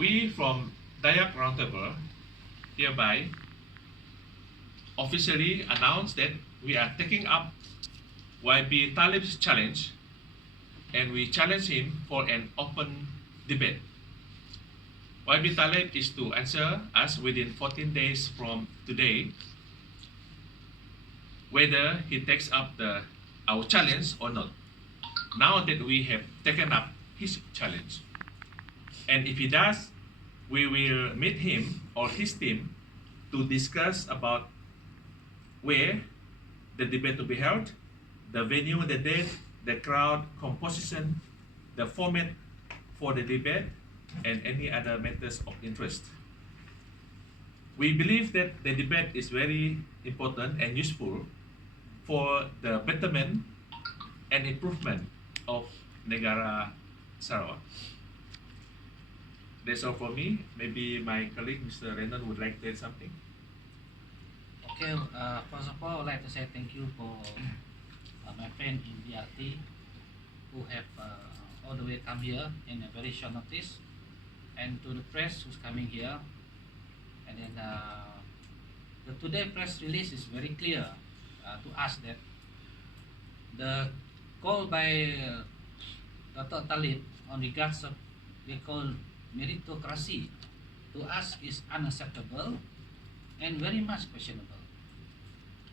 we from Dayak Round Table hereby officially announce that we are taking up YB Talib's challenge, and we challenge him for an open debate. YB Talib is to answer us within 14 days from today whether he takes up our challenge or not, now that we have taken up his challenge. And if he does, we will meet him or his team to discuss about where the debate to be held, the venue, the date, the crowd composition, the format for the debate, and any other matters of interest. We believe that the debate is very important and useful for the betterment and improvement of Negara Sarawak. That's all for me. Maybe my colleague, Mr. Renan, would like to add something. Okay, first of all, I would like to say thank you for my friend in BRT who have all the way come here in a very short notice, and to the press who's coming here. And then the today press release is very clear to us that the call by Datuk Talib on regards of they call meritocracy to us is unacceptable and very much questionable.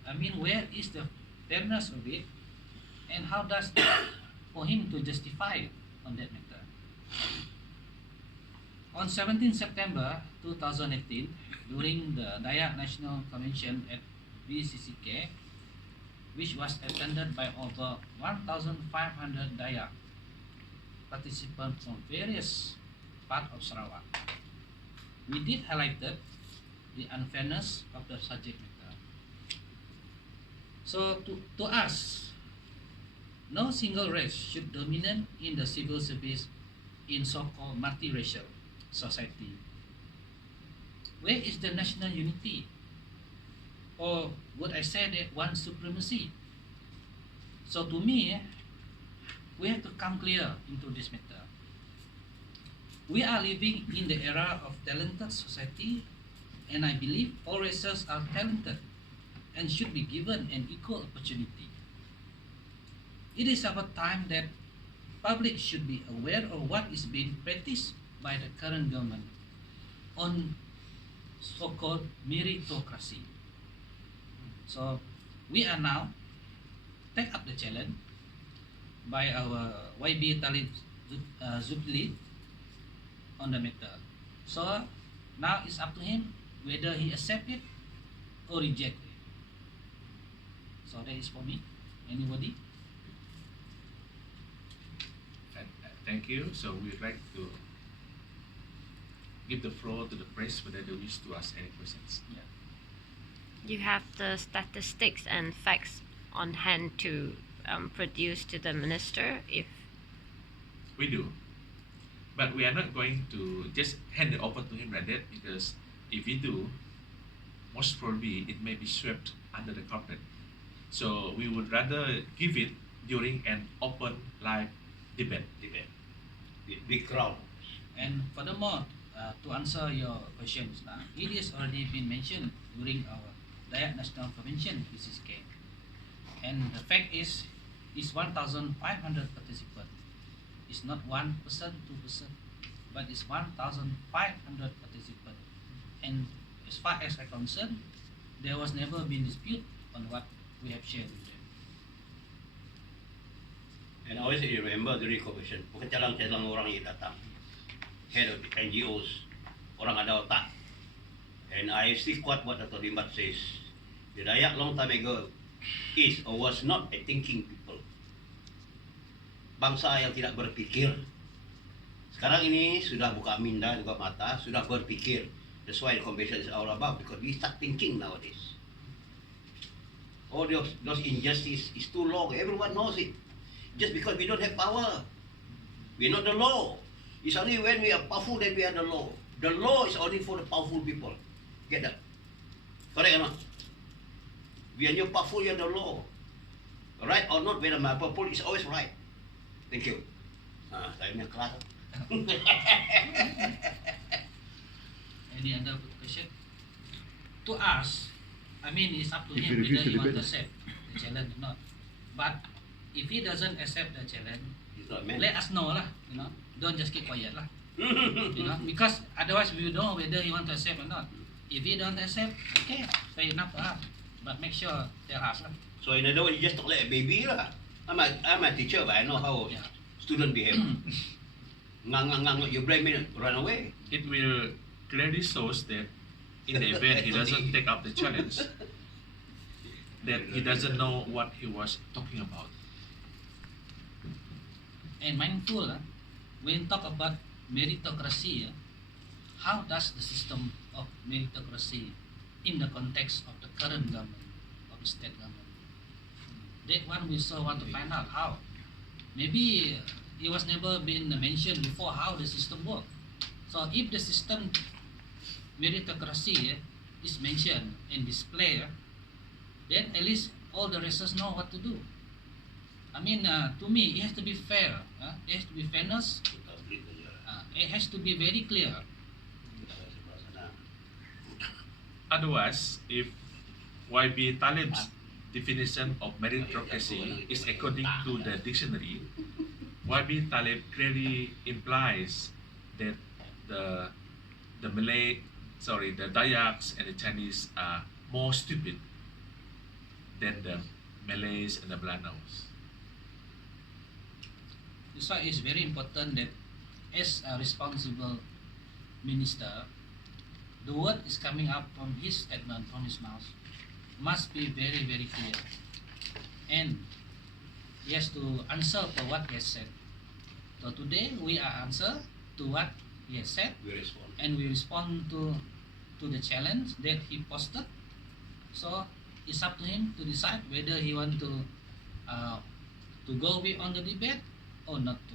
I mean, where is the fairness of it, and how does for him to justify it on that matter? On 17 September 2018, during the Dayak National Convention at BCCK, which was attended by over 1,500 Dayak participants from various parts of Sarawak, we did highlight the unfairness of the subject matter. So to us, no single race should dominate in the civil service in so-called multiracial society. Where is the national unity? Or would I say that one supremacy? So to me, we have to come clear into this matter. We are living in the era of talented society, and I believe all races are talented and should be given an equal opportunity. It is about time that public should be aware of what is being practiced by the current government on so-called meritocracy. So we are now take up the challenge by our YB Talib Zulpilip on the matter. So now it's up to him whether he accept it or reject it. So that is for me. Anybody? Thank you. So we'd like to give the floor to the press whether they wish to ask any questions. Yeah. You have the statistics and facts on hand to produce to the minister if We do. But we are not going to just hand it over to him like that, because if we do, most probably it may be swept under the carpet. So we would rather give it during an open, live debate. Big crowd. And furthermore, to answer your questions now, it has already been mentioned during our Dayak National Convention, BCCK. And the fact is 1,500 participants. It's not 1%, 2%, but it's 1,500 participants. And as far as I'm concerned, there was never been dispute on what we have shared with them. And always you remember during convention, bukan calang-calang orang yang datang, head of the NGOs, orang ada otak. And I still quote what Dr. Limbat says. The Dayak long time ago is or was not a thinking people. Bangsa yang tidak berpikir. Sekarang ini sudah buka minda, buka mata, sudah berpikir. That's why the convention is all about, because we start thinking nowadays. All those injustice is too long. Everyone knows it. Just because we don't have power, we're not the law. It's only when we are powerful that we are the law. The law is only for the powerful people. Get that? Correct or not? We are not powerful, you are the law. Right or not, whether my powerful is always right. Thank you. Time yang keras. Any other question? To us, I mean, it's up to If he him refuse whether to he want to debate. accept the challenge or not. But if he doesn't accept the challenge, It's not meant. let us know lah. You know, don't just keep quiet lah. You know, because otherwise we don't know whether he want to accept or not. If he don't accept, okay, fair enough to us. But make sure tell us lah. So in other words, you just talk like a baby lah. I'm a teacher, but I know how Yeah. student behave. Ngang, you blame me, run away. It will clearly shows that in the event he doesn't take up the challenge, that he doesn't know what he was talking about. And mindful, when talk about meritocracy, how does the system of meritocracy in the context of the current government, of the state government? That one we so want to find out how. Maybe it was never been mentioned before how the system works. So if the system meritocracy is mentioned and displayed, then at least all the races know what to do. I mean, to me, it has to be fair. It has to be fairness. It has to be very clear. Otherwise, if YB Talib's definition of meritocracy is according to the dictionary, YB Talib clearly implies that the Dayaks and the Chinese are more stupid than the Malays and the Belanos. That's why it's very important that as a responsible minister, the word is coming up from his statement, from his mouth, must be very, very clear. And he has to answer for what he has said. So today we are answer to what he has said, We respond. and we respond to the challenge that he posted. So it's up to him to decide whether he want to go with on the debate or not to.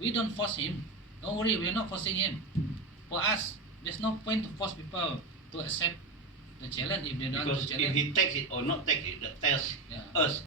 We don't force him. Don't worry, we are not forcing him. For us, there's no point to force people to accept the challenge if they don't want Because to if challenge. he takes it or not take it, that tells Yeah. us